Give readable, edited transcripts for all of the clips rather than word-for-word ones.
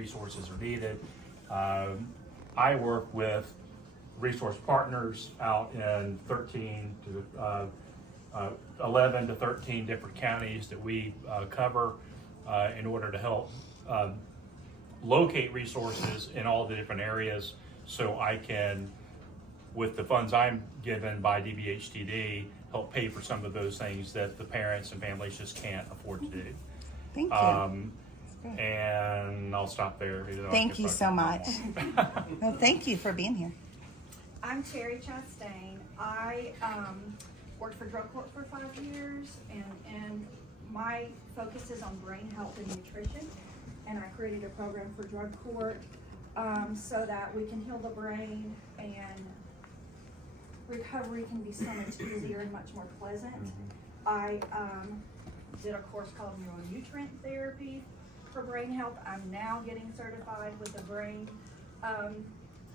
resources are needed. I work with resource partners out in 11 to 13 different counties that we cover in order to help locate resources in all the different areas, so I can, with the funds I'm given by DBHTD, help pay for some of those things that the parents and families just can't afford to do. Thank you. And I'll stop there. Thank you so much. No, thank you for being here. I'm Terry Chastain. I worked for drug court for 5 years, and my focus is on brain health and nutrition. And I created a program for drug court so that we can heal the brain, and recovery can be so much easier and much more pleasant. I did a course called neuronutrient therapy for brain health. I'm now getting certified with the brain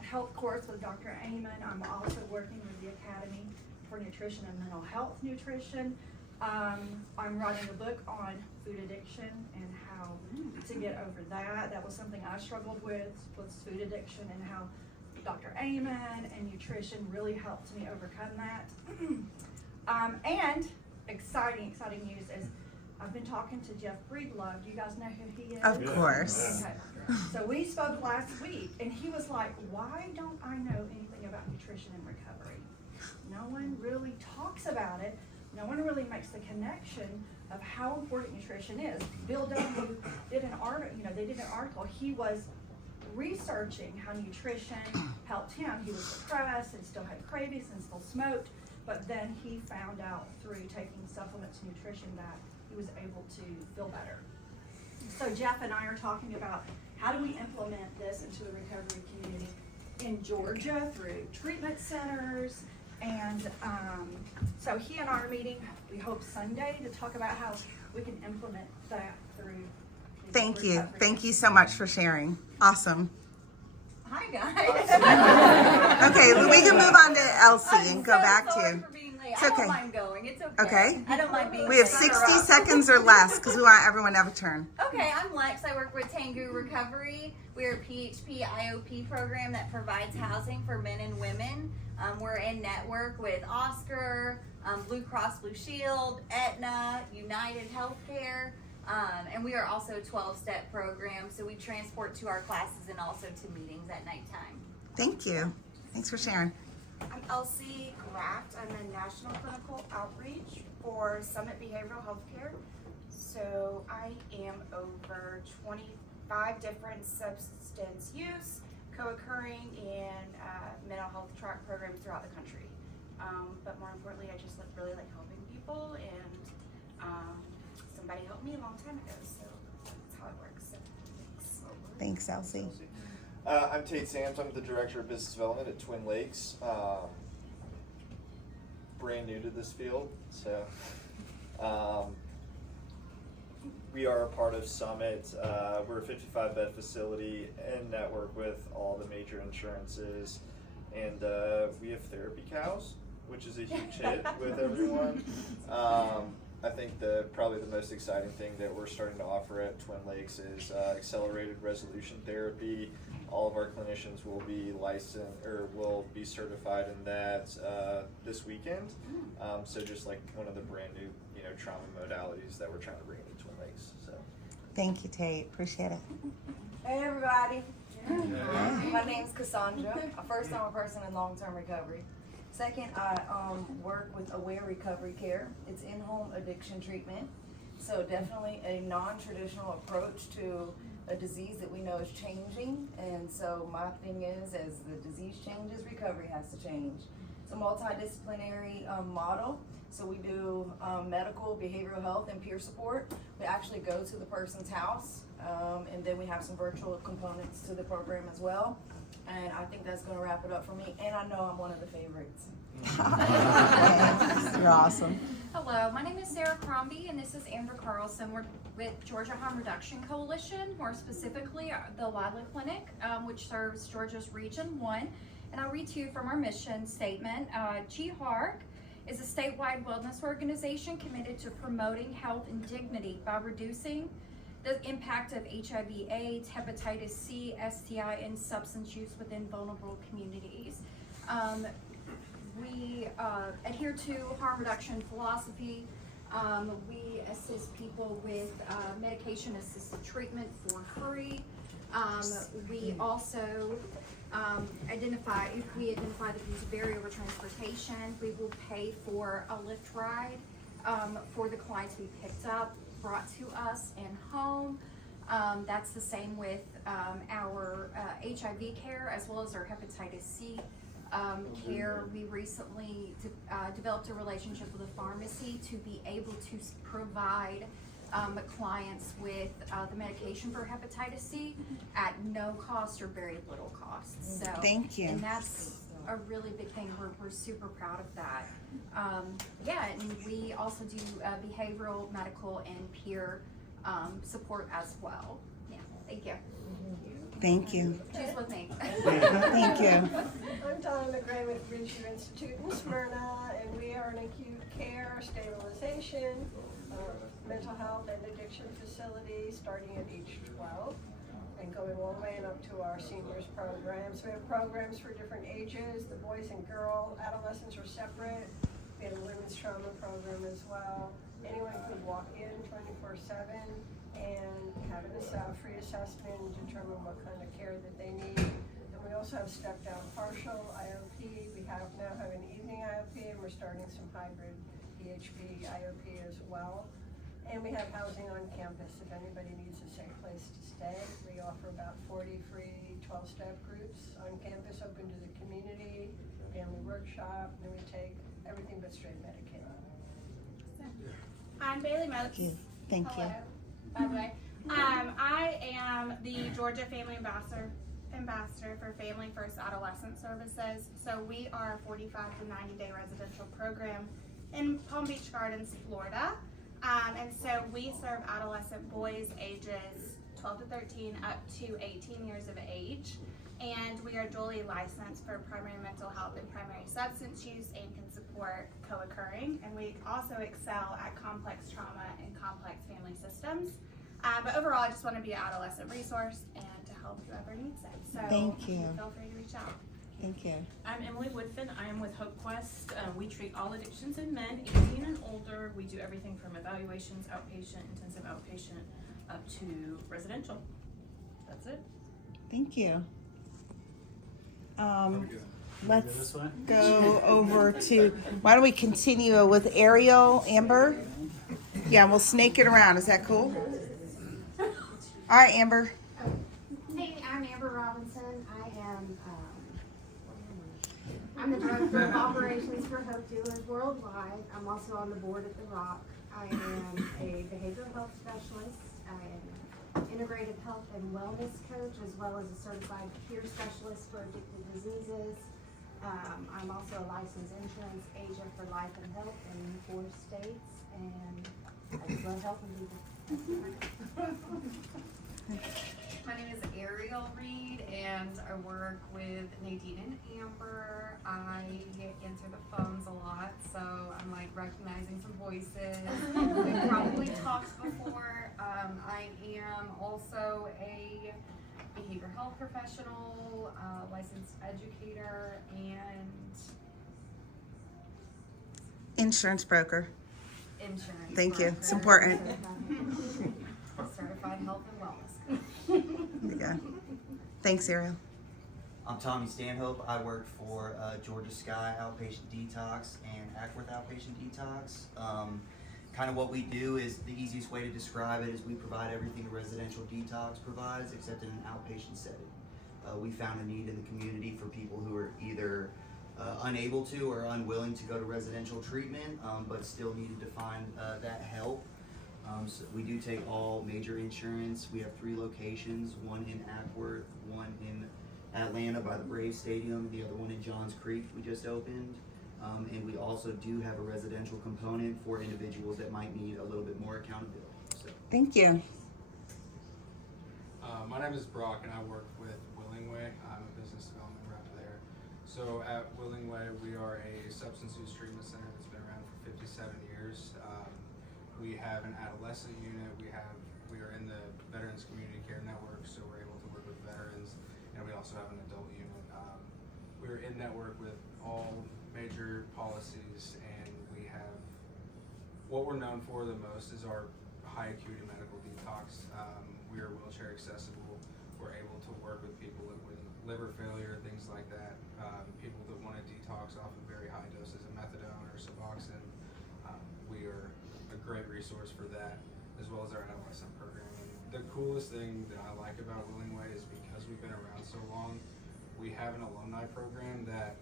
health course with Dr. Amon. I'm also working with the Academy for Nutrition and Mental Health Nutrition. I'm writing a book on food addiction and how to get over that. That was something I struggled with, was food addiction, and how Dr. Amon and nutrition really helped me overcome that. And exciting news is I've been talking to Jeff Breedlove. Do you guys know who he is? Of course. Okay. So we spoke last week, and he was like, why don't I know anything about nutrition and recovery? No one really talks about it. No one really makes the connection of how important nutrition is. Bill W. did an article, they did an article. He was researching how nutrition helped him. He was depressed and still had cravings and still smoked, but then he found out through taking supplements and nutrition that he was able to feel better. So Jeff and I are talking about how do we implement this into the recovery community in Georgia through treatment centers. And so he and I are meeting, we hope Sunday, to talk about how we can implement that through. Thank you. Thank you so much for sharing. Awesome. Hi guys. Okay, we can move on to Elsie and go back to. It's okay. I don't mind going. It's okay. Okay. I don't mind being We have 60 seconds or less because we want everyone to have a turn. Okay, I'm Lex. I work with Tengu Recovery. We're a PHP IOP program that provides housing for men and women. We're in network with Oscar, Blue Cross Blue Shield, Aetna, United Healthcare, and we are also a 12-step program. So we transport to our classes and also to meetings at nighttime. Thank you. Thanks for sharing. I'm Elsie Graft. I'm in National Clinical Outreach for Summit Behavioral Healthcare. So I am over 25 different substance use, co-occurring, and mental health track programs throughout the country. But more importantly, I just really like helping people, and somebody helped me a long time ago, so that's how it works. So Thanks, Elsie. I'm Tate Sams. I'm the Director of Business Development at Twin Lakes. Brand new to this field, so we are a part of Summit. We're a 55-bed facility in network with all the major insurances, and we have therapy cows, which is a huge hit with everyone. I think probably the most exciting thing that we're starting to offer at Twin Lakes is accelerated resolution therapy. All of our clinicians will be licensed or will be certified in that this weekend. So just like one of the brand new, trauma modalities that we're trying to bring into Twin Lakes. So. Thank you, Tate. Appreciate it. Hey everybody. My name's Cassandra. First, I'm a person in long-term recovery. Second, I work with Aware Recovery Care. It's in-home addiction treatment. So definitely a non-traditional approach to a disease that we know is changing. And so my thing is, as the disease changes, recovery has to change. It's a multidisciplinary model. So we do medical, behavioral health, and peer support. We actually go to the person's house, and then we have some virtual components to the program as well. And I think that's going to wrap it up for me. And I know I'm one of the favorites. You're awesome. Hello, my name is Sarah Crombie, and this is Amber Carlson. We're with Georgia Harm Reduction Coalition, more specifically the Wadley Clinic, which serves Georgia's Region 1. And I'll read to you from our mission statement. GHARC is a statewide wellness organization committed to promoting health and dignity by reducing the impact of HIV/AIDS, hepatitis C, STI, and substance use within vulnerable communities. We adhere to harm reduction philosophy. We assist people with medication-assisted treatment for free. We also identify that there's a barrier over transportation, we will pay for a Lyft ride for the clients we picked up, brought to us and home. That's the same with our HIV care as well as our hepatitis C care. We recently developed a relationship with a pharmacy to be able to provide clients with the medication for hepatitis C at no cost or very little cost. So Thank you. And that's a really big thing. We're super proud of that. Yeah, and we also do behavioral, medical, and peer support as well. Yeah, thank you. Thank you. Choose with me. Thank you. I'm Donna McGray with Bridgeview Institute in Smyrna, and we are an acute care, stabilization, mental health, and addiction facility starting at age 12 and going all the way up to our seniors programs. We have programs for different ages. The boys and girl adolescents are separate. We have a women's trauma program as well. Anyone can walk in 24/7 and have a free assessment and determine what kind of care that they need. And we also have stepped down partial IOP. We now have an evening IOP, and we're starting some hybrid PHP IOP as well. And we have housing on campus if anybody needs a safe place to stay. We offer about 40 free 12-step groups on campus open to the community, family workshop, and we take everything but straight Medicaid. I'm Bailey Moats. Thank you. Hello, by the way. I am the Georgia Family Ambassador for Family First Adolescent Services. So we are a 45 to 90-day residential program in Palm Beach Gardens, Florida. And so we serve adolescent boys ages 12 to 13 up to 18 years of age. And we are dually licensed for primary mental health and primary substance use and can support co-occurring. And we also excel at complex trauma and complex family systems. But overall, I just want to be an adolescent resource and to help whoever needs it. So Thank you. Feel free to reach out. Thank you. I'm Emily Woodfin. I am with HopeQuest. We treat all addictions in men 18 and older. We do everything from evaluations, outpatient, intensive outpatient, up to residential. That's it. Thank you. Let's go over to, why don't we continue with Ariel, Amber? Yeah, we'll snake it around. Is that cool? All right, Amber. Hey, I'm Amber Robinson. I'm the Director of Operations for Hopedealers Worldwide. I'm also on the board at the ROCC. I am a behavioral health specialist. I am integrative health and wellness coach, as well as a certified peer specialist for addictive diseases. I'm also a licensed insurance agent for life and health in 4 states, and I just love helping people. My name is Ariel Reed, and I work with Nadine and Amber. I answer the phones a lot, so I'm like recognizing some voices. We've probably talked before. I am also a behavioral health professional, licensed educator, and Insurance broker. insurance. Thank you. broker. It's important. Certified health and wellness. Yeah. Thanks, Ariel. I'm Tommy Stanhope. I work for Georgia Sky Outpatient Detox and Ackworth Outpatient Detox. Kind of what we do is, the easiest way to describe it is we provide everything a residential detox provides, except in an outpatient setting. We found a need in the community for people who are either unable to or unwilling to go to residential treatment, but still needed to find that help. So we do take all major insurance. We have 3 locations, one in Ackworth, one in Atlanta by the Braves Stadium, the other one in Johns Creek we just opened. And we also do have a residential component for individuals that might need a little bit more accountability. So. Thank you. My name is Brock, and I work with Willingway. I'm a business development rep there. So at Willingway, we are a substance use treatment center that's been around for 57 years. We have an adolescent unit. We we are in the Veterans Community Care Network, so we're able to work with veterans, and we also have an adult unit. We're in network with all major policies, and we have, what we're known for the most is our high acuity medical detox. We are wheelchair accessible. We're able to work with people with liver failure, things like that. People that want to detox off of very high doses of methadone or Suboxone. We are a great resource for that, as well as our adolescent program. And the coolest thing that I like about Willing Way is because we've been around so long, we have an alumni program that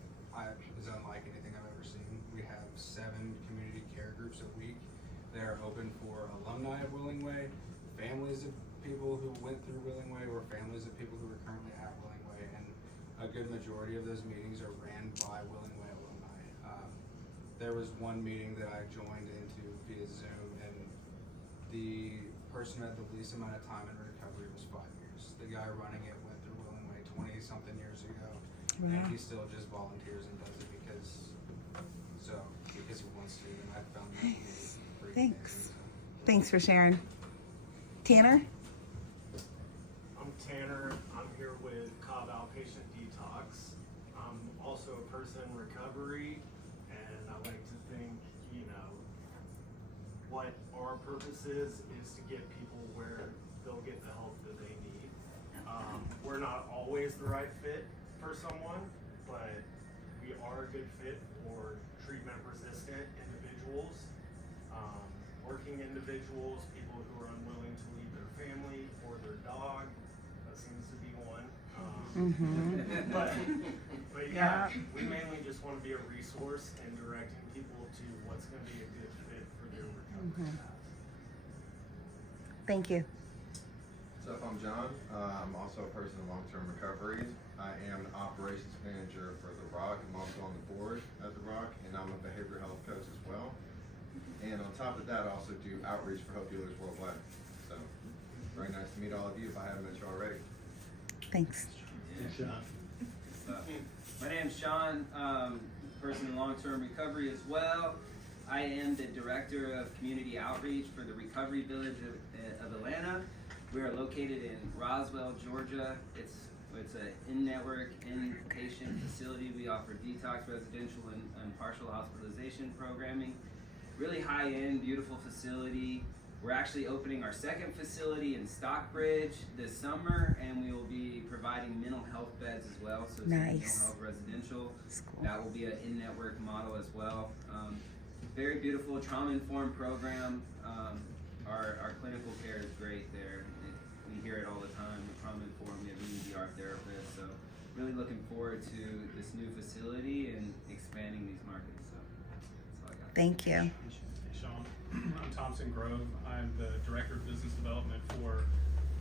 is unlike anything I've ever seen. We have 7 community care groups a week. They are open for alumni of Willing Way, families of people who went through Willing Way, or families of people who are currently at Willing Way. And a good majority of those meetings are ran by Willing Way alumni. There was one meeting that I joined into via Zoom, and the person who had the least amount of time in recovery was 5 years. The guy running it went through Willing Way 20-something years ago, and he still just volunteers and does it because he wants to. And I found that to be pretty Thanks. amazing. Thanks for sharing. Tanner? I'm Tanner. I'm here with Cobb Outpatient Detox. I'm also a person in recovery, and I like to think, what our purpose is to get people where they'll get the help that they need. We're not always the right fit for someone, but we are a good fit for treatment-resistant individuals, working individuals, people who are unwilling to leave their family or their dog. That seems to be one. But yeah, we mainly just want to be a resource and directing people to what's going to be a good fit for their recovery path. Thank you. What's up, I'm John. I'm also a person in long-term recovery. I am an operations manager for the ROCC. I'm also on the board at the ROCC, and I'm a behavioral health coach as well. And on top of that, I also do outreach for Hopedealers worldwide. So, very nice to meet all of you if I haven't met you already. Thanks. My name's Sean, person in long-term recovery as well. I am the director of community outreach for the Recovery Village of Atlanta. We are located in Roswell, Georgia. It's an in-network, inpatient facility. We offer detox, residential, and partial hospitalization programming. Really high-end, beautiful facility. We're actually opening our second facility in Stockbridge this summer, and we will be providing mental health beds as well. So it's mental health residential. That will be an in-network model as well. Very beautiful, trauma-informed program. Our clinical care is great there. We hear it all the time. We're trauma-informed. We have EMDR therapists. So really looking forward to this new facility and expanding these markets. So that's all I got. Thank you. Hey, Sean. I'm Thompson Grove. I'm the Director of Business Development for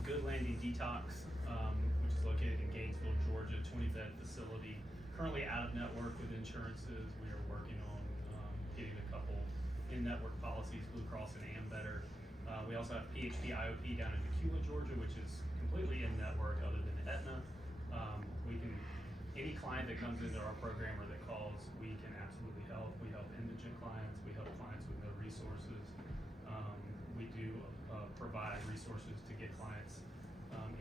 Good Landing Detox, which is located in Gainesville, Georgia, 20-bed facility. Currently out of network with insurances. We are working on getting a couple in-network policies, Blue Cross and Ambetter. We also have PHP IOP down in Tequila, Georgia, which is completely in-network other than Aetna. Any client that comes into our program or that calls, we can absolutely help. We help indigent clients. We help clients with no resources. We do provide resources to get clients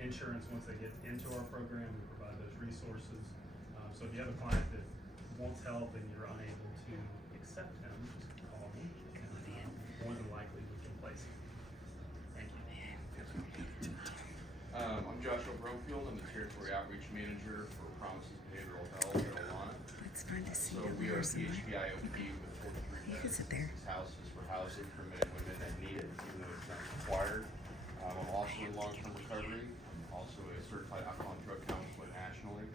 insurance once they get into our program. We provide those resources. So if you have a client that wants help and you're unable to accept him, just call me. And more than likely we can place him. Thank you. I'm Joshua Brofield. I'm the Territory Outreach Manager for Promises Behavioral Health at Olsen. It's fun to see So you we are personally. PHP-IOP with 43 You can sit there. houses for housing for men and women that need it, even though it's not required. I'm also in long-term recovery. I'm also a certified alcohol and drug counselor nationally.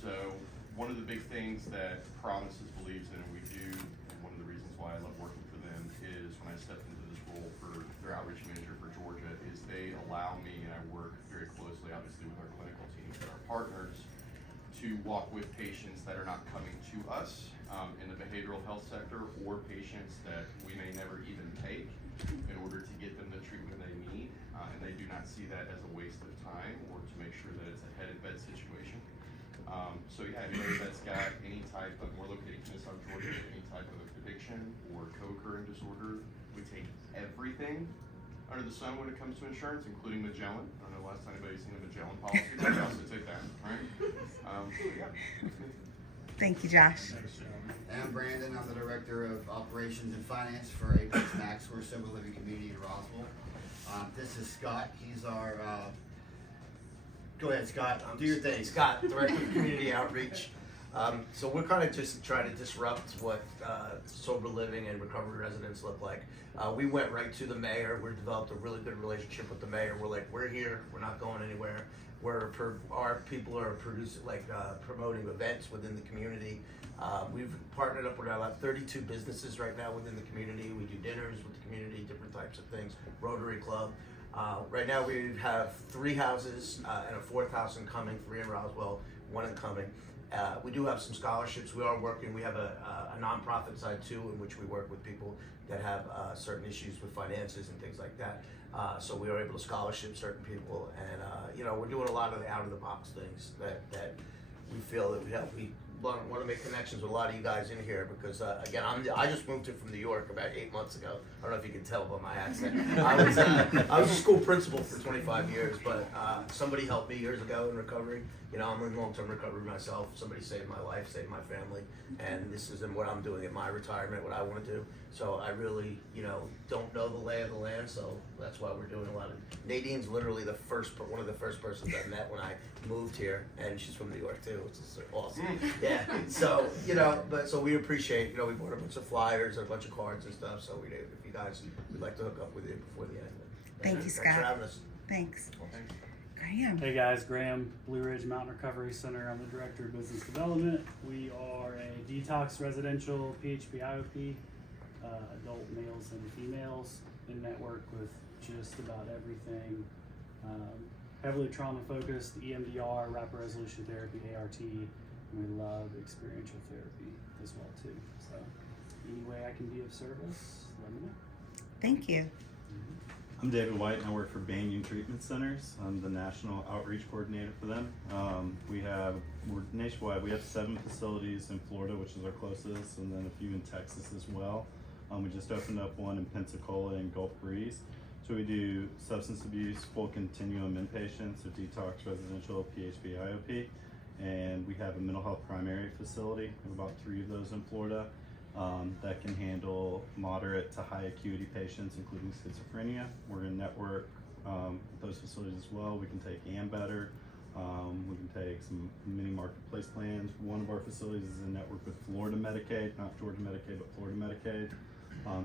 So one of the big things that Promises believes in and we do, and one of the reasons why I love working for them is when I stepped into this role for their outreach manager for Georgia, is they allow me, and I work very closely obviously with our clinical teams and our partners, to walk with patients that are not coming to us in the behavioral health sector, or patients that we may never even take in order to get them the treatment they need, and they do not see that as a waste of time or to make sure that it's a headed bed situation. So yeah, anybody that's got any type of, we're located in Kennesaw, Georgia, any type of addiction or co-occurring disorder, we take everything under the sun when it comes to insurance, including Magellan. I don't know the last time anybody's seen a Magellan policy, but we also take that, right? So yeah. Thank you, Josh. I'm Brandon. I'm the Director of Operations and Finance for Apex Max. We're a sober living community in Roswell. This is Scott. He's our, go ahead, Scott. Do your thing. Scott, Director of Community Outreach. So we're kind of just trying to disrupt what sober living and recovery residents look like. We went right to the mayor. We developed a really good relationship with the mayor. We're like, we're here. We're not going anywhere. Our people are promoting events within the community. We've partnered up with about 32 businesses right now within the community. We do dinners with the community, different types of things, Rotary Club. Right now we have 3 houses and a 4th house incoming, 3 in Roswell, 1 incoming. We do have some scholarships. We are working. We have a nonprofit side too, in which we work with people that have certain issues with finances and things like that. So we are able to scholarship certain people, and we're doing a lot of the out of the box things that we feel that we have. We want to make connections with a lot of you guys in here because again, I just moved here from New York about 8 months ago. I don't know if you can tell by my accent. I was a school principal for 25 years, but somebody helped me years ago in recovery. I'm in long-term recovery myself. Somebody saved my life, saved my family, and this is what I'm doing in my retirement, what I want to do. So I really, don't know the lay of the land, so that's why we're doing a lot of. Nadine's literally one of the first persons I met when I moved here, and she's from New York too, which is awesome. Yeah. So so we appreciate. We bought a bunch of flyers and a bunch of cards and stuff. So if you guys would like to hook up with you before the end. Thank you, Scott. Thanks for having us. Thanks. Well, thank you. Graham. Hey guys, Graham, Blue Ridge Mountain Recovery Center. I'm the Director of Business Development. We are a detox residential PHP IOP, adult males and females, in network with just about everything. Heavily trauma focused, EMDR, rapid resolution therapy, ART, and we love experiential therapy as well too. So any way I can be of service, let me know. Thank you. I'm David White and I work for Banyan Treatment Centers. I'm the National Outreach Coordinator for them. We're nationwide. We have 7 facilities in Florida, which is our closest, and then a few in Texas as well. We just opened up one in Pensacola and Gulf Breeze. So we do substance abuse, full continuum inpatient, so detox, residential, PHP, IOP. And we have a mental health primary facility. We have about 3 of those in Florida. That can handle moderate to high acuity patients, including schizophrenia. We're in network with those facilities as well. We can take Ambetter. We can take some mini marketplace plans. One of our facilities is in network with Florida Medicaid, not Georgia Medicaid, but Florida Medicaid.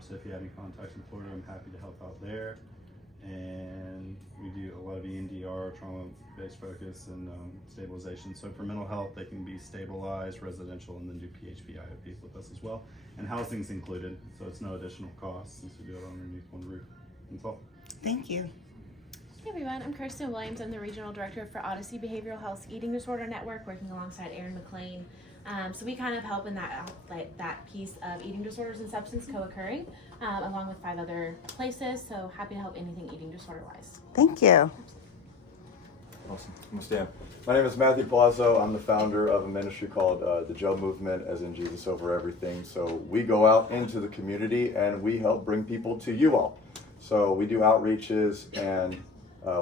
So if you have any contacts in Florida, I'm happy to help out there. And we do a lot of EMDR, trauma-based focus, and stabilization. So for mental health, they can be stabilized, residential, and then do PHP IOP with us as well. And housing's included, so it's no additional cost since we do it underneath one roof. That's all. Thank you. Hey everyone, I'm Kirsten Williams. I'm the Regional Director for Odyssey Behavioral Health's Eating Disorder Network, working alongside Erin McLean. So we kind of help in that piece of eating disorders and substance co-occurring, along with 5 other places. So happy to help anything eating disorder wise. Thank you. Awesome. I'm gonna stand. My name is Matthew Palazzo. I'm the founder of a ministry called the Joe Movement, as in Jesus over everything. So we go out into the community and we help bring people to you all. So we do outreaches and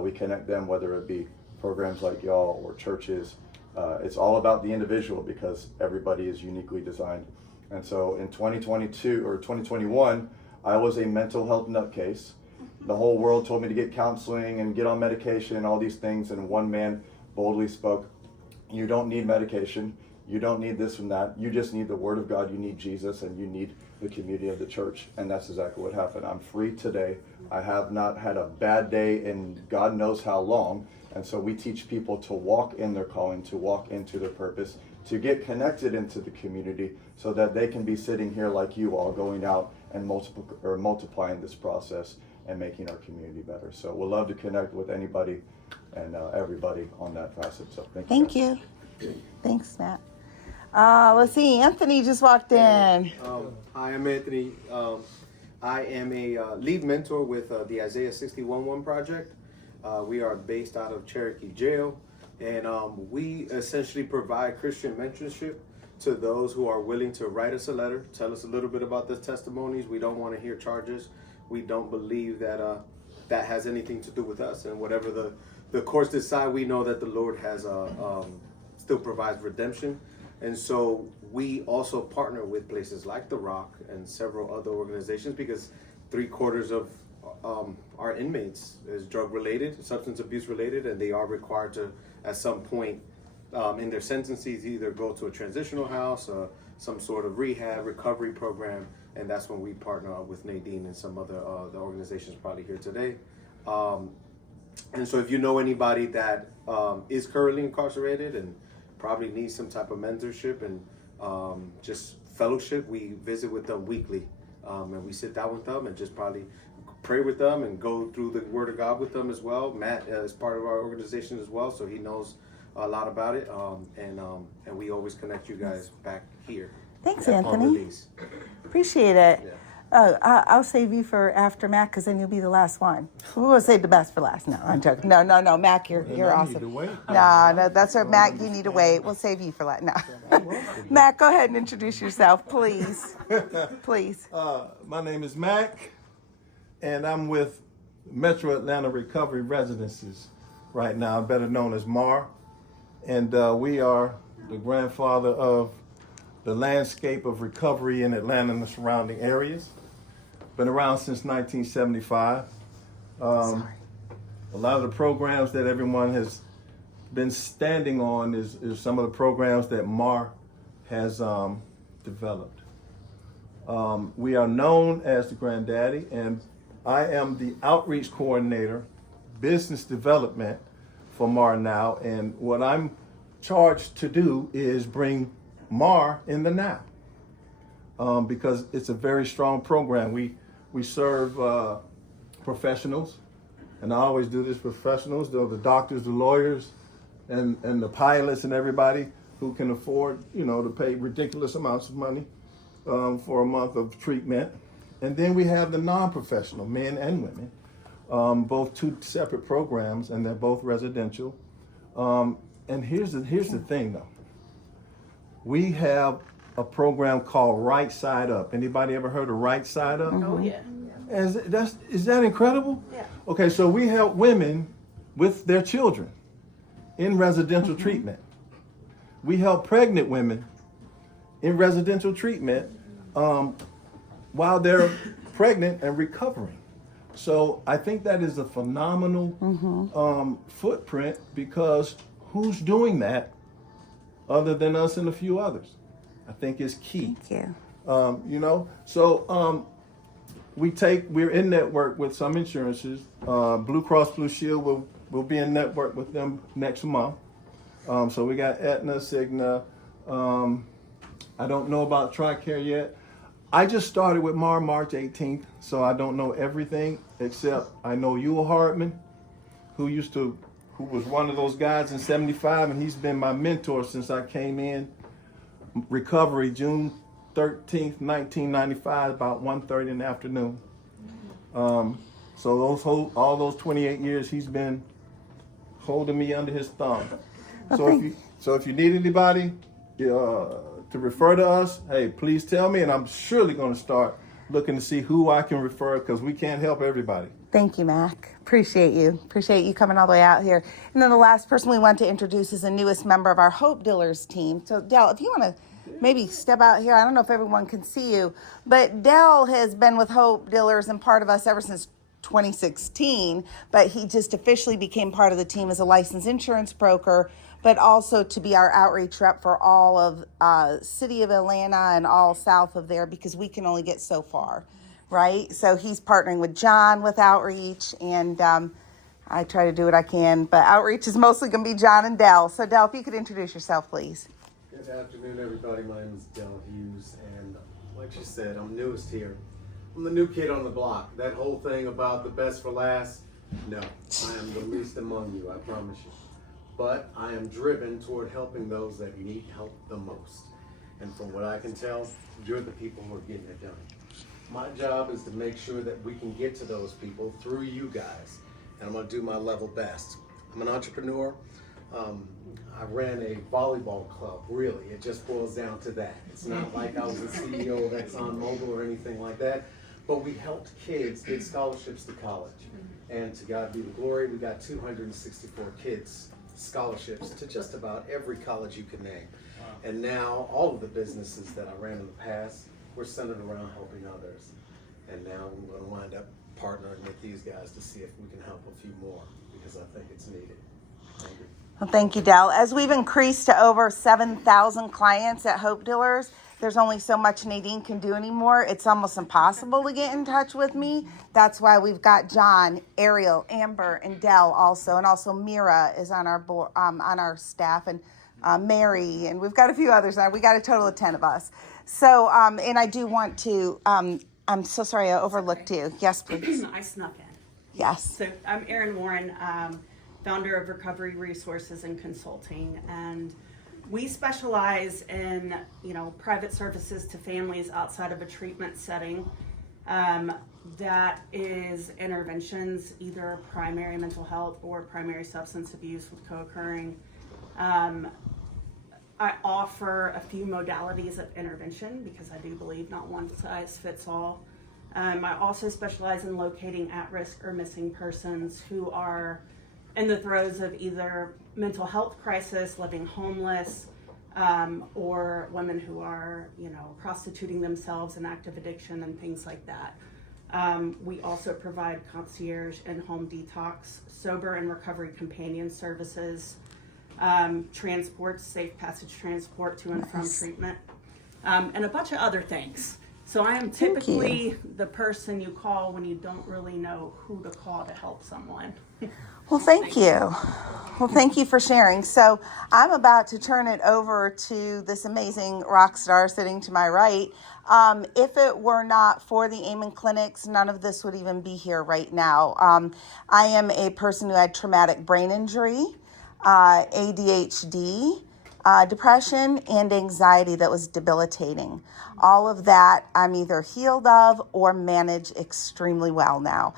we connect them, whether it be programs like y'all or churches. It's all about the individual because everybody is uniquely designed. And so in 2022 or 2021, I was a mental health nutcase. The whole world told me to get counseling and get on medication and all these things. And one man boldly spoke, you don't need medication. You don't need this and that. You just need the Word of God. You need Jesus and you need the community of the church. And that's exactly what happened. I'm free today. I have not had a bad day in God knows how long. And so we teach people to walk in their calling, to walk into their purpose, to get connected into the community so that they can be sitting here like you all, going out and multiplying this process and making our community better. So we'll love to connect with anybody and everybody on that facet. So thank you. Thanks, Matt. Let's see, Anthony just walked in. Hi, I'm Anthony. I am a lead mentor with the Isaiah 61:1 project. We are based out of Cherokee Jail, and we essentially provide Christian mentorship to those who are willing to write us a letter, tell us a little bit about their testimonies. We don't want to hear charges. We don't believe that that has anything to do with us. And whatever the courts decide, we know that the Lord has still provides redemption. And so we also partner with places like the ROCC and several other organizations, because 3/4 of our inmates is drug related, substance abuse related, and they are required to, at some point in their sentences, either go to a transitional house or some sort of rehab recovery program. And that's when we partner up with Nadine and some other the organizations probably here today. And so if you know anybody that is currently incarcerated and probably needs some type of mentorship and just fellowship, we visit with them weekly. And we sit down with them and just probably pray with them and go through the Word of God with them as well. Matt is part of our organization as well, so he knows a lot about it. And we always connect you guys back here. Thanks, at Palm Anthony. Release. Appreciate it. Yeah. I'll save you for after Mac, because then you'll be the last one. We're going to save the best for last. No, I'm joking. No, Mac, you're awesome. No, that's right, Mac, you need to wait. We'll save you for last. No. Mac, go ahead and introduce yourself, please. Please. My name is Mac, and I'm with Metro Atlanta Recovery Residences right now, better known as MAR. And we are the grandfather of the landscape of recovery in Atlanta and the surrounding areas. Been around since 1975. A lot of the programs that everyone has been standing on is some of the programs that MAR has developed. We are known as the Granddaddy, and I am the outreach coordinator, business development for MAR now. And what I'm charged to do is bring MAR in the now, because it's a very strong program. We serve professionals, and I always do this, professionals, the doctors, the lawyers, and the pilots, and everybody who can afford, to pay ridiculous amounts of money for a month of treatment. And then we have the non-professional, men and women, both two separate programs, and they're both residential. And here's the thing, though. We have a program called Right Side Up. Anybody ever heard of Right Side Up? Oh, yeah. Is that incredible? Yeah. Okay, so we help women with their children in residential treatment. We help pregnant women in residential treatment while they're pregnant and recovering. So I think that is a phenomenal footprint, because who's doing that other than us and a few others? I think is key. Thank you. So we're in network with some insurances. Blue Cross Blue Shield will be in network with them next month. So we got Aetna, Cigna. I don't know about TRICARE yet. I just started with MAR March 18th, so I don't know everything, except I know Yul Hardman, who was one of those guys in 75, and he's been my mentor since I came in recovery June 13th, 1995, about 1:30 in the afternoon. So all those 28 years, he's been holding me under his thumb. So if you need anybody to refer to us, hey, please tell me, and I'm surely going to start looking to see who I can refer, because we can't help everybody. Thank you, Mac. Appreciate you. Appreciate you coming all the way out here. And then the last person we want to introduce is the newest member of our Hopedealers team. So, Del, if you want to maybe step out here. I don't know if everyone can see you, but Del has been with Hopedealers and part of us ever since 2016, but he just officially became part of the team as a licensed insurance broker, but also to be our outreach rep for all of city of Atlanta and all south of there, because we can only get so far, right? So he's partnering with John with outreach, and I try to do what I can, but outreach is mostly going to be John and Del. So Del, if you could introduce yourself, please. Good afternoon, everybody. My name is Del Hughes, and like you said, I'm newest here. I'm the new kid on the block. That whole thing about the best for last, no. I am the least among you, I promise you. But I am driven toward helping those that need help the most. And from what I can tell, you're the people who are getting it done. My job is to make sure that we can get to those people through you guys, and I'm gonna do my level best. I'm an entrepreneur. I ran a volleyball club, really. It just boils down to that. It's not like I was the CEO of ExxonMobil or anything like that, but we helped kids get scholarships to college. And to God be the glory, we got 264 kids scholarships to just about every college you can name. And now all of the businesses that I ran in the past were centered around helping others. And now I'm going to wind up partnering with these guys to see if we can help a few more, because I think it's needed. Thank you. Well, thank you, Del. As we've increased to over 7,000 clients at Hope Dealers, there's only so much Nadine can do anymore. It's almost impossible to get in touch with me. That's why we've got John, Ariel, Amber, and Del also, and also Mira is on our board, on our staff, and Mary, and we've got a few others now. We got a total of 10 of us. So, and I do want to. I'm so sorry I overlooked you. Yes, please. I snuck in. Yes. So I'm Erin Warren, founder of Recovery Resources and Consulting, and we specialize in, private services to families outside of a treatment setting. That is interventions, either primary mental health or primary substance abuse with co-occurring. I offer a few modalities of intervention because I do believe not one size fits all. I also specialize in locating at-risk or missing persons who are in the throes of either mental health crisis, living homeless, or women who are, prostituting themselves in active addiction and things like that. We also provide concierge and home detox, sober and recovery companion services, transport, safe passage transport to and from treatment, and a bunch of other things. So I am typically the person you call when you don't really know who to call to help someone. Well, thank you. Well, thank you for sharing. So I'm about to turn it over to this amazing rock star sitting to my right. If it were not for the Amen Clinics, none of this would even be here right now. I am a person who had traumatic brain injury, ADHD, depression, and anxiety that was debilitating. All of that I'm either healed of or manage extremely well now.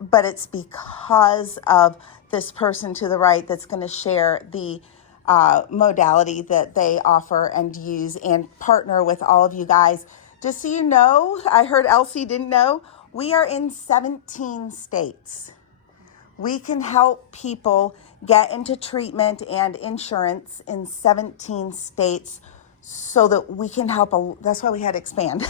But it's because of this person to the right that's going to share the modality that they offer and use and partner with all of you guys. Just so you know, I heard Elsie didn't know, we are in 17 states. We can help people get into treatment and insurance in 17 states so that we can help. That's why we had to expand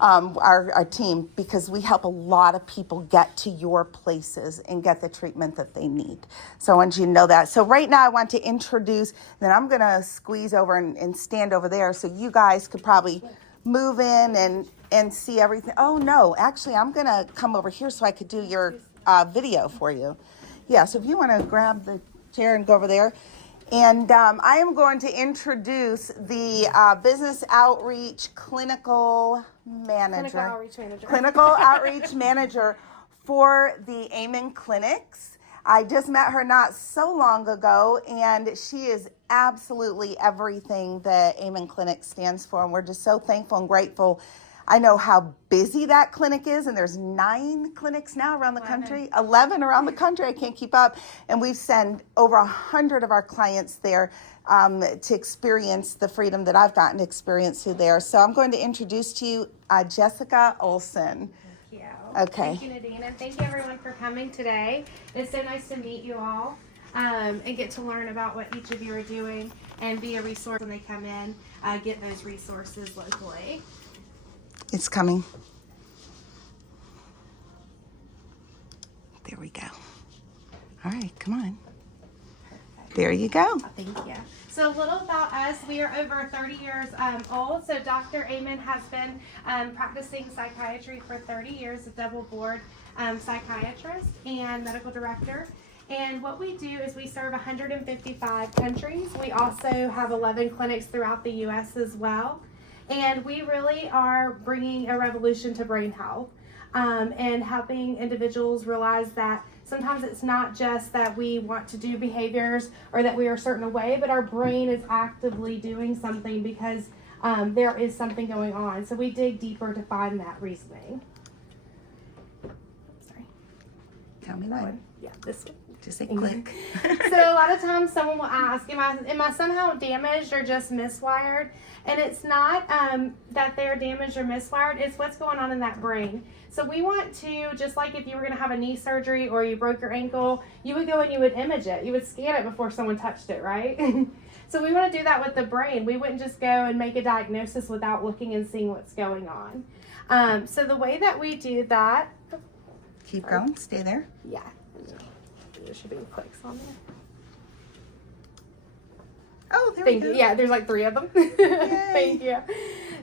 our team, because we help a lot of people get to your places and get the treatment that they need. So I want you to know that. So right now I want to introduce, then I'm going to squeeze over and stand over there so you guys could probably move in and see everything. Oh, no, actually, I'm going to come over here so I could do your video for you. Yeah, so if you want to grab the chair and go over there. And I am going to introduce the business outreach clinical manager. Clinical outreach manager for the Amen Clinics. I just met her not so long ago, and she is absolutely everything that Amen Clinic stands for, and we're just so thankful and grateful. I know how busy that clinic is, and there's 9 clinics now around the country, 11 around the country. I can't keep up. And we've sent over 100 of our clients there to experience the freedom that I've gotten to experience through there. So I'm going to introduce to you Jessica Olsen. Thank you. Okay. Thank you, Nadine, and thank you everyone for coming today. It's so nice to meet you all and get to learn about what each of you are doing and be a resource when they come in, get those resources locally. It's coming. There we go. All right, come on. There you go. Thank you. So a little about us. We are over 30 years old. So Dr. Amen has been practicing psychiatry for 30 years, a double board psychiatrist and medical director. And what we do is we serve 155 countries. We also have 11 clinics throughout the U.S. as well. And we really are bringing a revolution to brain health and helping individuals realize that sometimes it's not just that we want to do behaviors or that we are a certain way, but our brain is actively doing something because there is something going on. So we dig deeper to find that reasoning. Sorry. Tell me when. Yeah, this one. Just say click. So a lot of times someone will ask, am I somehow damaged or just miswired? And it's not that they're damaged or miswired, it's what's going on in that brain. So we want to, just like if you were going to have a knee surgery or you broke your ankle, you would go and you would image it. You would scan it before someone touched it, right? So we want to do that with the brain. We wouldn't just go and make a diagnosis without looking and seeing what's going on. So the way that we do that... Keep going. Stay there. Yeah. There should be clicks on there. Oh, there Thank we go. you. Yeah, there's like 3 of them. Thank you.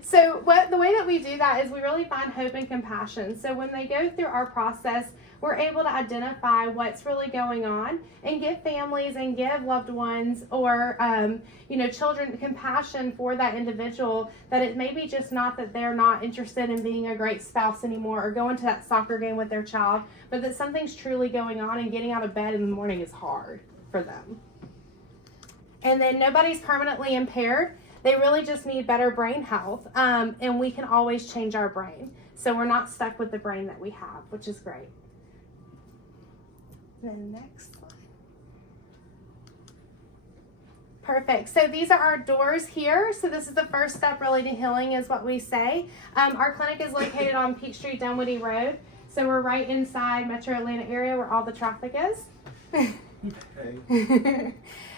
So the way that we do that is we really find hope and compassion. So when they go through our process, we're able to identify what's really going on and give families and give loved ones or children compassion for that individual, that it may be just not that they're not interested in being a great spouse anymore or going to that soccer game with their child, but that something's truly going on and getting out of bed in the morning is hard for them. And then nobody's permanently impaired. They really just need better brain health. And we can always change our brain. So we're not stuck with the brain that we have, which is great. Then next slide. Perfect. So these are our doors here. So this is the first step really to healing is what we say. Our clinic is located on Peachtree Dunwoody Road. So we're right inside Metro Atlanta area where all the traffic is.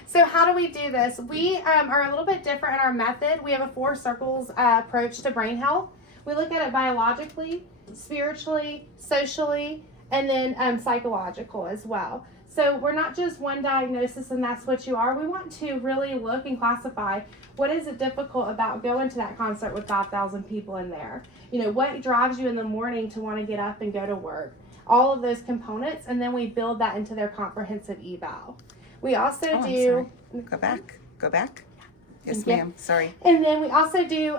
So how do we do this? We are a little bit different in our method. We have a 4 circles approach to brain health. We look at it biologically, spiritually, socially, and then psychological as well. So we're not just one diagnosis and that's what you are. We want to really look and classify what is it difficult about going to that concert with 5,000 people in there. What drives you in the morning to want to get up and go to work? All of those components, and then we build that into their comprehensive eval. We also do... Go back. Yes, Yeah. ma'am. Sorry. And then we also do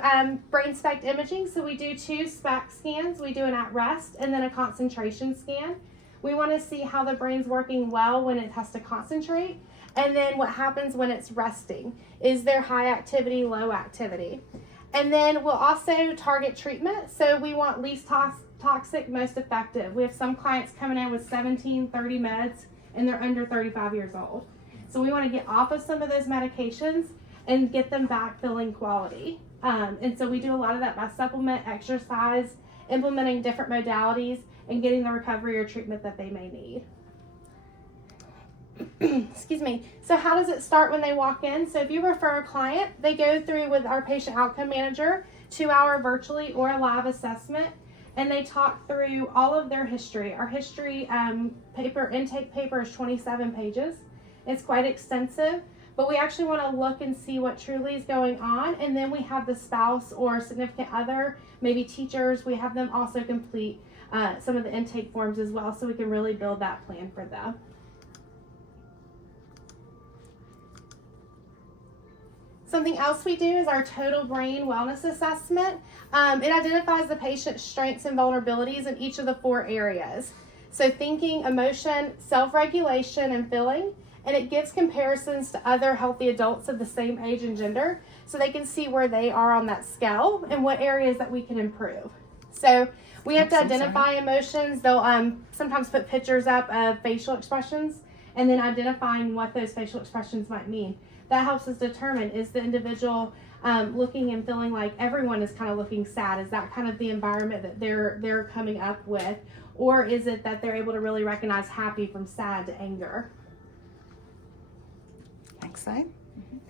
brain SPECT imaging. So we do 2 SPECT scans. We do an at rest and then a concentration scan. We want to see how the brain's working well when it has to concentrate, and then what happens when it's resting. Is there high activity, low activity? And then we'll also target treatment. So we want least toxic, most effective. We have some clients coming in with 17, 30 meds, and they're under 35 years old. So we want to get off of some of those medications and get them back feeling quality. And so we do a lot of that by supplement, exercise, implementing different modalities, and getting the recovery or treatment that they may need. Excuse me. So how does it start when they walk in? So if you refer a client, they go through with our patient outcome manager, 2-hour virtually or a live assessment, and they talk through all of their history. Our history intake paper is 27 pages. It's quite extensive, but we actually want to look and see what truly is going on, and then we have the spouse or significant other, maybe teachers, we have them also complete some of the intake forms as well, so we can really build that plan for them. Something else we do is our total brain wellness assessment. It identifies the patient's strengths and vulnerabilities in each of the 4 areas. So thinking, emotion, self-regulation, and feeling. And it gives comparisons to other healthy adults of the same age and gender, so they can see where they are on that scale and what areas that we can improve. So we have to identify emotions. They'll sometimes put pictures up of facial expressions and then identifying what those facial expressions might mean. That helps us determine, is the individual looking and feeling like everyone is kind of looking sad? Is that kind of the environment that they're coming up with? Or is it that they're able to really recognize happy from sad to anger? Next slide.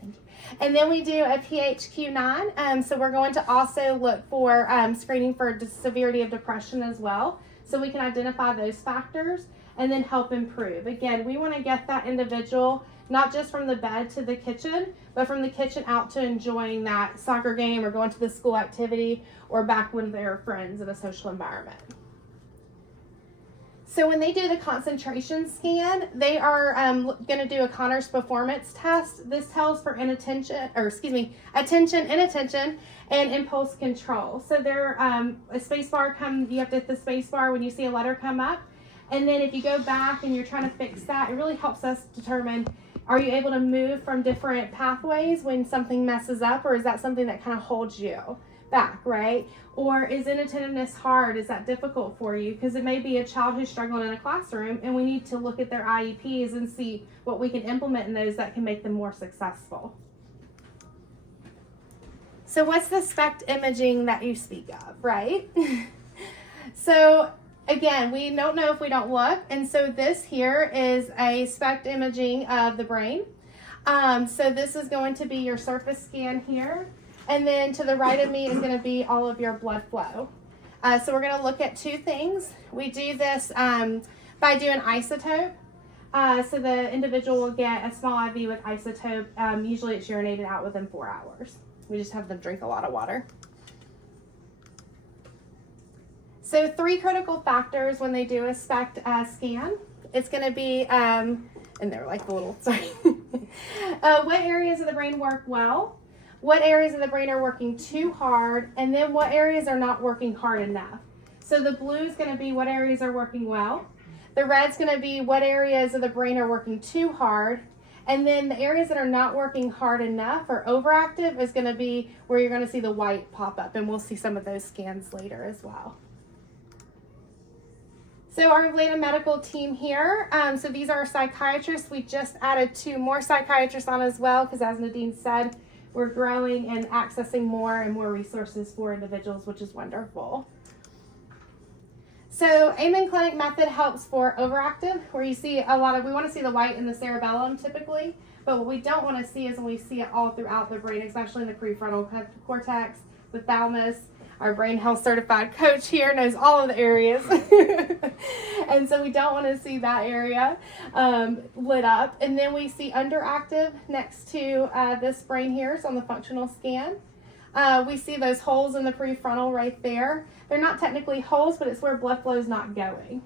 Thank you. And then we do a PHQ-9. So we're going to also look for screening for severity of depression as well. So we can identify those factors and then help improve. Again, we want to get that individual not just from the bed to the kitchen, but from the kitchen out to enjoying that soccer game or going to the school activity or back with their friends in a social environment. So when they do the concentration scan, they are going to do a Connors performance test. This tells for attention, inattention, and impulse control. So there, a space bar you have to hit the space bar when you see a letter come up. And then if you go back and you're trying to fix that, it really helps us determine, are you able to move from different pathways when something messes up, or is that something that kind of holds you? back, right? Or is inattentiveness hard? Is that difficult for you? Because it may be a child who's struggling in a classroom, and we need to look at their IEPs and see what we can implement in those that can make them more successful. So what's the SPECT imaging that you speak of, right? So again, we don't know if we don't look, and so this here is a SPECT imaging of the brain. So this is going to be your surface scan here. And then to the right of me is going to be all of your blood flow. So we're going to look at two things. We do this by doing isotope. So the individual will get a small IV with isotope. Usually it's urinated out within 4 hours. We just have them drink a lot of water. So 3 critical factors when they do a SPECT scan. It's going to be, and they're like the little, sorry. What areas of the brain work well? What areas of the brain are working too hard, and then what areas are not working hard enough. So the blue is going to be what areas are working well. The red's going to be what areas of the brain are working too hard. And then the areas that are not working hard enough or overactive is going to be where you're going to see the white pop up, and we'll see some of those scans later as well. So our Atlanta medical team here, so these are our psychiatrists. We just added 2 more psychiatrists on as well, because as Nadine said, we're growing and accessing more and more resources for individuals, which is wonderful. So Amen Clinic method helps for overactive, where you see a lot of, we want to see the white in the cerebellum typically, but what we don't want to see is when we see it all throughout the brain, especially in the prefrontal cortex, the thalamus. Our brain health certified coach here knows all of the areas. And so we don't want to see that area lit up. And then we see underactive next to this brain here. It's on the functional scan. We see those holes in the prefrontal right there. They're not technically holes, but it's where blood flow is not going.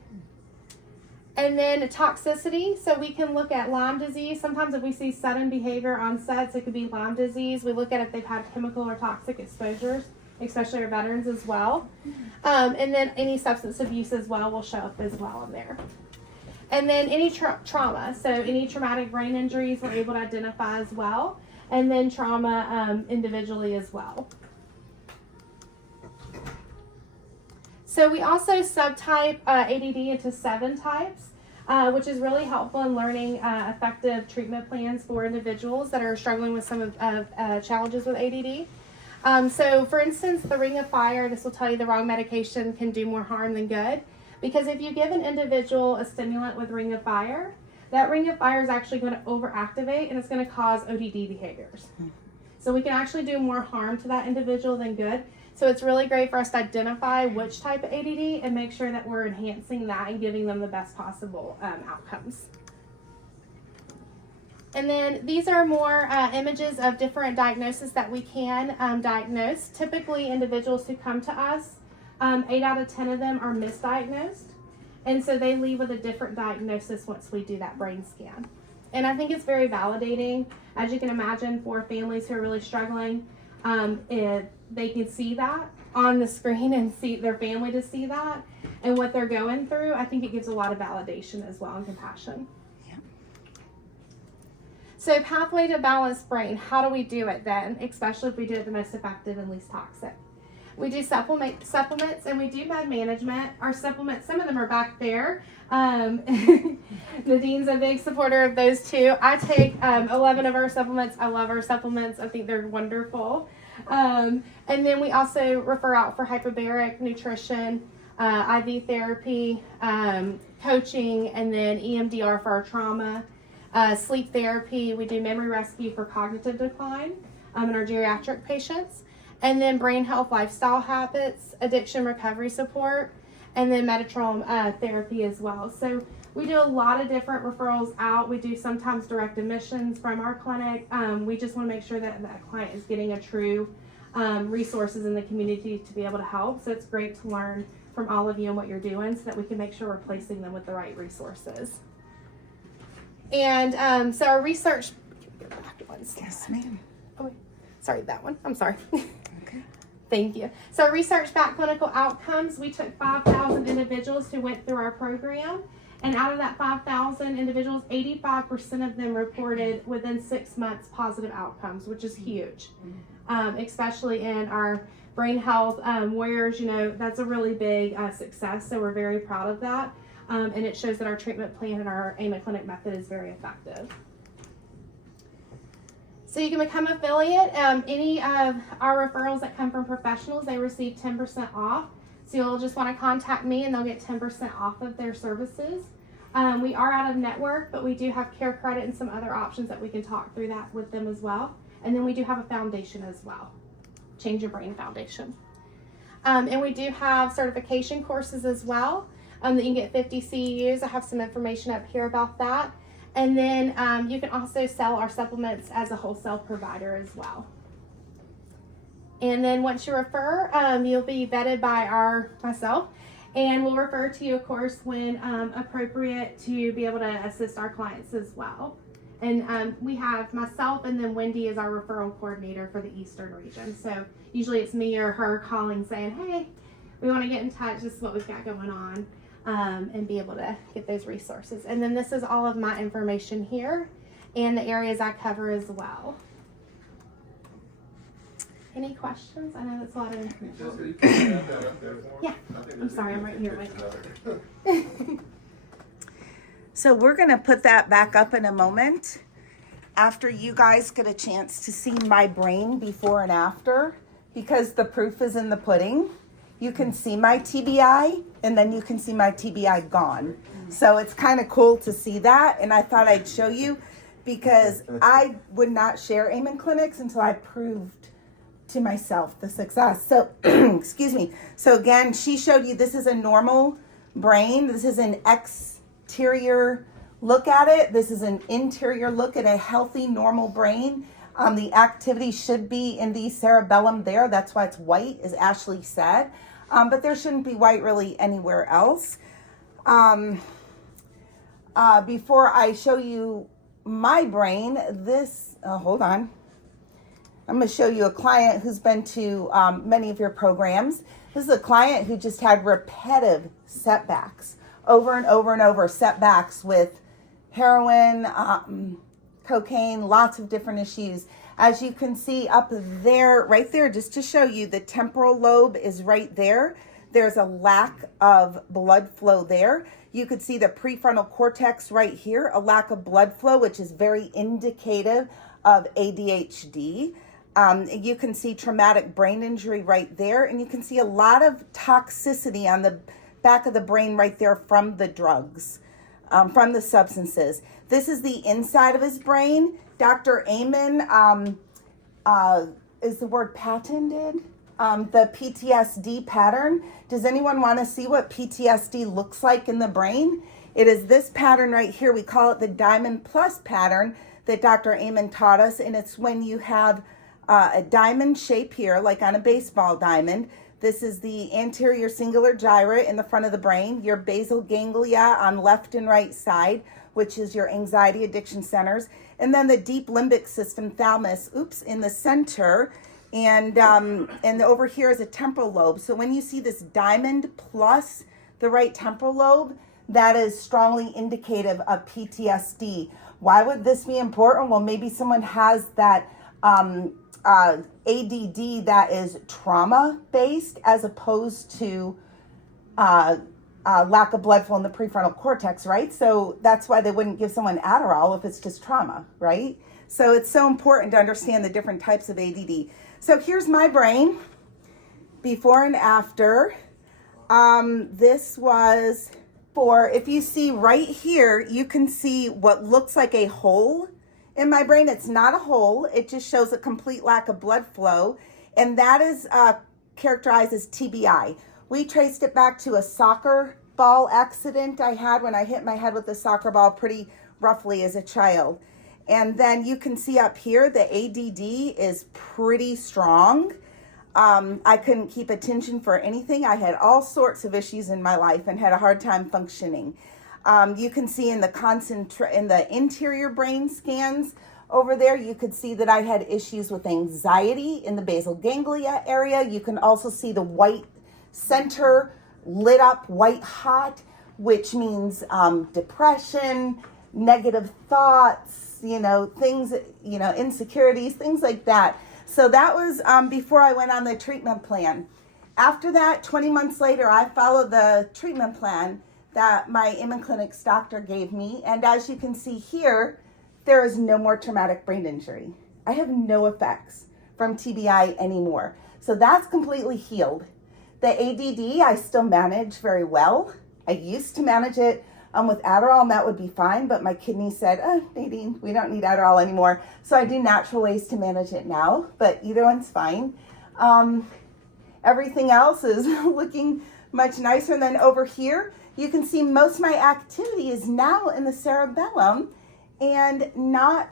And then toxicity. So we can look at Lyme disease. Sometimes if we see sudden behavior on sets, it could be Lyme disease. We look at if they've had chemical or toxic exposures, especially our veterans as well. And then any substance abuse as well will show up as well in there. And then any trauma. So any traumatic brain injuries we're able to identify as well. And then trauma individually as well. So we also subtype ADD into 7 types, which is really helpful in learning effective treatment plans for individuals that are struggling with some of challenges with ADD. So for instance, the Ring of Fire, this will tell you the wrong medication can do more harm than good. Because if you give an individual a stimulant with Ring of Fire, that Ring of Fire is actually going to overactivate and it's going to cause ODD behaviors. So we can actually do more harm to that individual than good. So it's really great for us to identify which type of ADD and make sure that we're enhancing that and giving them the best possible outcomes. And then these are more images of different diagnoses that we can diagnose. Typically, individuals who come to us, 8 out of 10 of them are misdiagnosed. And so they leave with a different diagnosis once we do that brain scan. And I think it's very validating, as you can imagine, for families who are really struggling. If they can see that on the screen and see their family to see that and what they're going through, I think it gives a lot of validation as well and compassion. So pathway to balanced brain, how do we do it then, especially if we do it the most effective and least toxic? We do supplements and we do med management. Our supplements, some of them are back there. Nadine's a big supporter of those too. I take 11 of our supplements. I love our supplements. I think they're wonderful. And then we also refer out for hyperbaric nutrition, IV therapy, coaching, and then EMDR for our trauma. Sleep therapy, we do memory rescue for cognitive decline in our geriatric patients, and then brain health lifestyle habits, addiction recovery support, and then Metatron therapy as well. So we do a lot of different referrals out. We do sometimes direct admissions from our clinic. We just want to make sure that that client is getting a true resources in the community to be able to help. So it's great to learn from all of you and what you're doing so that we can make sure we're placing them with the right resources. And so our research, yes, ma'am. Oh, wait. Sorry, that one. I'm sorry. Okay. Thank you. So research-backed clinical outcomes, we took 5,000 individuals who went through our program. And out of that 5,000 individuals, 85% of them reported within 6 months positive outcomes, which is huge, especially in our brain health warriors, that's a really big success. So we're very proud of that. And it shows that our treatment plan and our AMA Clinic method is very effective. So you can become affiliate. Any of our referrals that come from professionals, they receive 10% off. So you'll just want to contact me and they'll get 10% off of their services. We are out of network, but we do have care credit and some other options that we can talk through that with them as well. And then we do have a foundation as well, Change Your Brain Foundation. And we do have certification courses as well that you can get 50 CEUs. I have some information up here about that. And then you can also sell our supplements as a wholesale provider as well. And then once you refer, you'll be vetted by myself, and we'll refer to you, of course, when appropriate to be able to assist our clients as well. And we have myself, and then Wendy is our referral coordinator for the Eastern region. So usually it's me or her calling saying, hey, we want to get in touch. This is what we've got going on. And be able to get those resources. And then this is all of my information here and the areas I cover as well. Any questions? I know that's a lot of information. Yeah, I'm sorry, I'm right here. So we're going to put that back up in a moment after you guys get a chance to see my brain before and after, because the proof is in the pudding. You can see my TBI, and then you can see my TBI gone. So it's kind of cool to see that, and I thought I'd show you because I would not share Amen clinics until I proved to myself the success. So, excuse me. So again, she showed you this is a normal brain. This is an exterior look at it. This is an interior look at a healthy, normal brain. The activity should be in the cerebellum there. That's why it's white, as Ashley said. But there shouldn't be white really anywhere else. Before I show you my brain, hold on. I'm going to show you a client who's been to many of your programs. This is a client who just had repetitive setbacks, over and over and over, setbacks with heroin, cocaine, lots of different issues. As you can see up there, right there, just to show you, the temporal lobe is right there. There's a lack of blood flow there. You could see the prefrontal cortex right here, a lack of blood flow, which is very indicative of ADHD. You can see traumatic brain injury right there, and you can see a lot of toxicity on the back of the brain right there from the drugs, from the substances. This is the inside of his brain. Dr. Amen is the word patented, the PTSD pattern. Does anyone want to see what PTSD looks like in the brain? It is this pattern right here. We call it the Diamond Plus pattern that Dr. Amen taught us, and it's when you have a diamond shape here, like on a baseball diamond. This is the anterior singular gyrate in the front of the brain, your basal ganglia on left and right side, which is your anxiety addiction centers, and then the deep limbic system, thalamus, in the center, and over here is a temporal lobe. So when you see this diamond plus the right temporal lobe, that is strongly indicative of PTSD. Why would this be important? Well, maybe someone has that ADD that is trauma-based as opposed to lack of blood flow in the prefrontal cortex, right? So that's why they wouldn't give someone Adderall if it's just trauma, right? So it's so important to understand the different types of ADD. So here's my brain, before and after. This was if you see right here, you can see what looks like a hole in my brain. It's not a hole. It just shows a complete lack of blood flow. And that is characterized as TBI. We traced it back to a soccer ball accident I had when I hit my head with a soccer ball pretty roughly as a child. And then you can see up here, the ADD is pretty strong. I couldn't keep attention for anything. I had all sorts of issues in my life and had a hard time functioning. You can see in the interior brain scans over there, you could see that I had issues with anxiety in the basal ganglia area. You can also see the white center lit up white hot, which means depression, negative thoughts, things, insecurities, things like that. So that was before I went on the treatment plan. After that, 20 months later, I followed the treatment plan that my Amen Clinics doctor gave me. And as you can see here, there is no more traumatic brain injury. I have no effects from TBI anymore. So that's completely healed. The ADD, I still manage very well. I used to manage it with Adderall, and that would be fine, but my kidney said, Nadine, we don't need Adderall anymore. So I do natural ways to manage it now, but either one's fine. Everything else is looking much nicer. And then over here, you can see most of my activity is now in the cerebellum and not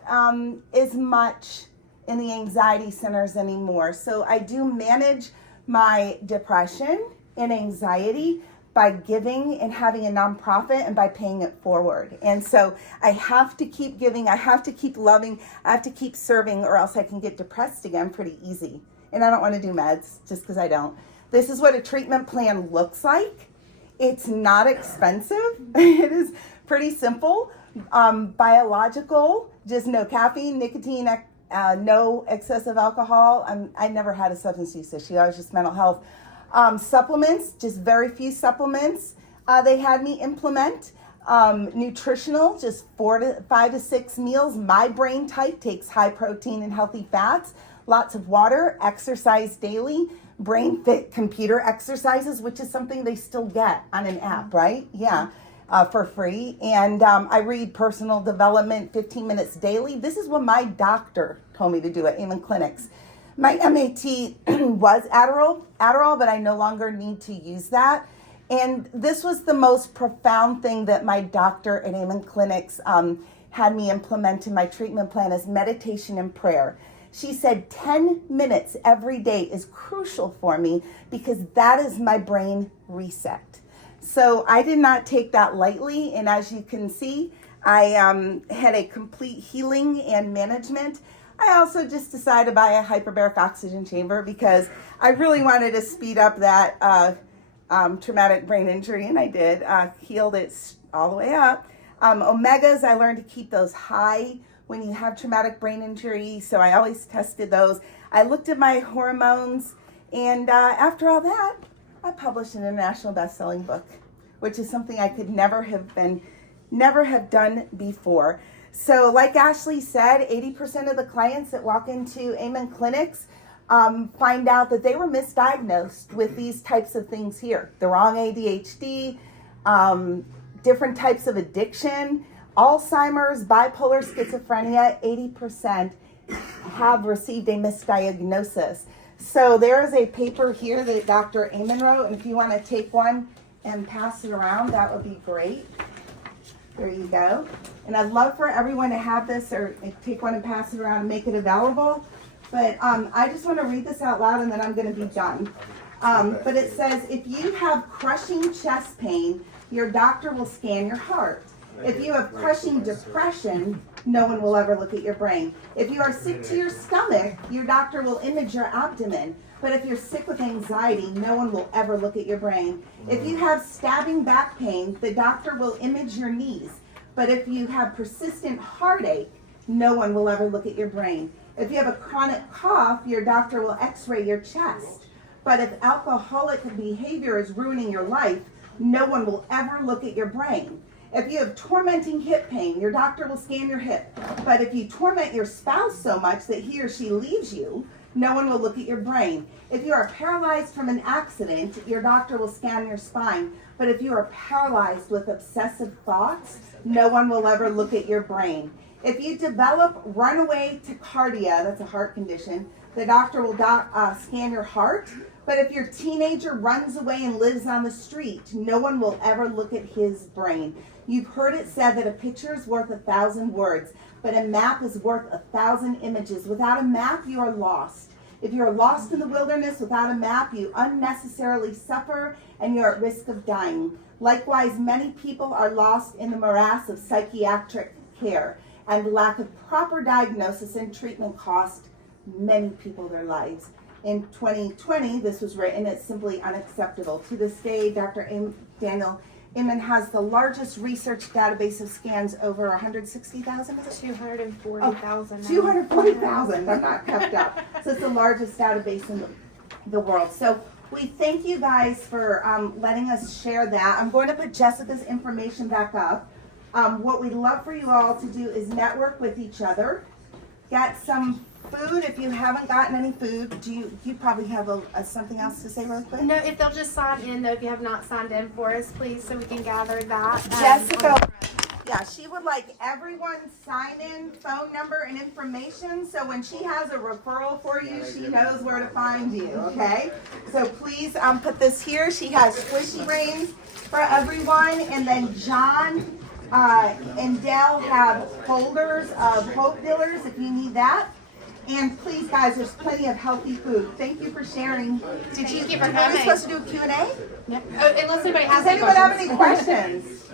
as much in the anxiety centers anymore. So I do manage my depression and anxiety by giving and having a nonprofit and by paying it forward. And so I have to keep giving, I have to keep loving, I have to keep serving, or else I can get depressed again pretty easy. And I don't want to do meds just because I don't. This is what a treatment plan looks like. It's not expensive. It is pretty simple. Biological, just no caffeine, nicotine, no excessive alcohol. I never had a substance use issue. I was just mental health. Supplements, just very few supplements. They had me implement nutritional, just 5 to 6 meals. My brain type takes high protein and healthy fats, lots of water, exercise daily, brain fit computer exercises, which is something they still get on an app, right? Yeah, for free. And I read personal development 15 minutes daily. This is what my doctor told me to do at Amen Clinics. My MAT was Adderall, but I no longer need to use that. And this was the most profound thing that my doctor at Amen Clinics had me implement in my treatment plan is meditation and prayer. She said 10 minutes every day is crucial for me because that is my brain reset. So I did not take that lightly. And as you can see, I had a complete healing and management. I also just decided to buy a hyperbaric oxygen chamber because I really wanted to speed up that traumatic brain injury, and I did. Healed it all the way up. Omegas, I learned to keep those high when you have traumatic brain injury, so I always tested those. I looked at my hormones, and after all that, I published an international best-selling book, which is something I could never have done before. So like Ashley said, 80% of the clients that walk into Amen Clinics find out that they were misdiagnosed with these types of things here. The wrong ADHD, different types of addiction, Alzheimer's, bipolar, schizophrenia, 80% have received a misdiagnosis. So there is a paper here that Dr. Amen wrote, and if you want to take one and pass it around, that would be great. There you go. And I'd love for everyone to have this or take one and pass it around and make it available. But I just want to read this out loud and then I'm going to be done. But it says, if you have crushing chest pain, your doctor will scan your heart. If you have crushing depression, no one will ever look at your brain. If you are sick to your stomach, your doctor will image your abdomen. But if you're sick with anxiety, no one will ever look at your brain. If you have stabbing back pain, the doctor will image your knees. But if you have persistent heartache, no one will ever look at your brain. If you have a chronic cough, your doctor will x-ray your chest. But if alcoholic behavior is ruining your life, no one will ever look at your brain. If you have tormenting hip pain, your doctor will scan your hip. But if you torment your spouse so much that he or she leaves you, no one will look at your brain. If you are paralyzed from an accident, your doctor will scan your spine. But if you are paralyzed with obsessive thoughts, no one will ever look at your brain. If you develop runaway tachycardia, that's a heart condition, the doctor will scan your heart. But if your teenager runs away and lives on the street, no one will ever look at his brain. You've heard it said that a picture is worth 1,000 words, but a map is worth 1,000 images. Without a map, you are lost. If you are lost in the wilderness without a map, you unnecessarily suffer and you're at risk of dying. Likewise, many people are lost in the morass of psychiatric care, and lack of proper diagnosis and treatment cost many people their lives. In 2020, this was written, it's simply unacceptable. To this day, Dr. Daniel Inman has the largest research database of scans, over 160,000. 240,000. 240,000. I'm not kept up. So it's the largest database in the world. So we thank you guys for letting us share that. I'm going to put Jessica's information back up. What we'd love for you all to do is network with each other. Get some food if you haven't gotten any food. You probably have something else to say really quick? No, if they'll just sign in though, if you have not signed in for us, please, so we can gather that. Jessica, yeah, she would like everyone's sign-in phone number and information, so when she has a referral for you, she knows where to find you, okay? So please put this here. She has squishy brains for everyone, and then John and Dell have folders of Hopedealers if you need that. And please, guys, there's plenty of healthy food. Thank you for sharing. Did you keep Are we supposed to do a Q&A? Yep. Oh, unless anybody has Does anyone have any questions?